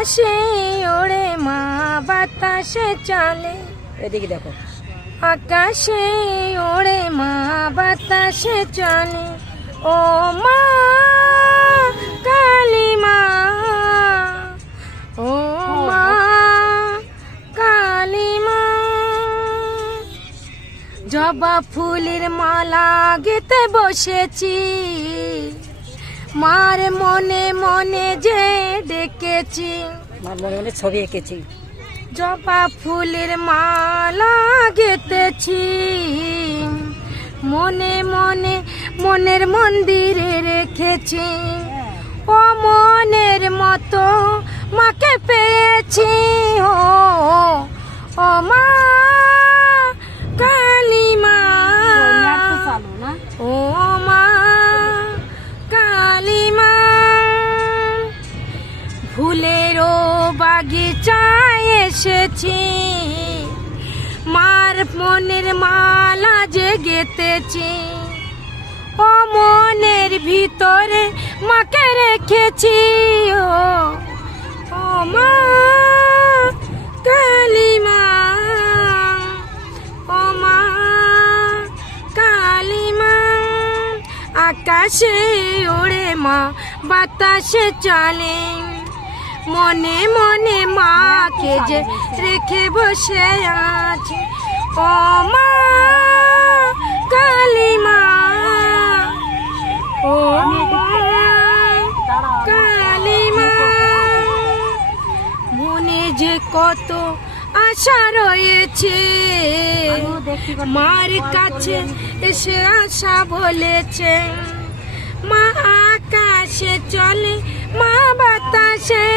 আকাশে ওড়ে মা বাতাসে চলে। এদিকে দেখো, আকাশে ওড়ে মা বাতাসে চলে। ও মা কালী মা, ও মা কালী মা। জবা ফুলের মালা গেতে বসেছি, মার মনে মনে যে ডেকেছি। আমার মনে মনে ছবি এঁকেছি। জবা ফুলের মালা গেতেছি, মনে মনে মনের মন্দিরে রেখেছি। ও মনের মতো মাকে পেয়েছি। ও ও মা কালী মা, ও মা কালী মা। ফুলেরও বাগিচায় এসেছি, মার মনের মালা যে গেতেছি। ও মনের ভিতরে মাকে রেখেছি। ও মা কালী মা, ও মা কালী মা। আকাশে ওড়ে মা বাতাসে চলে, মনে মনে মাকে যে রেখে বসে আছে। ও মা কালী মা, ও মা কালী মা। মনে যে কত আশা রয়েছে, মার কাছে এসে আশা বলেছে। মা আকাশে চলে মা বাতাসে,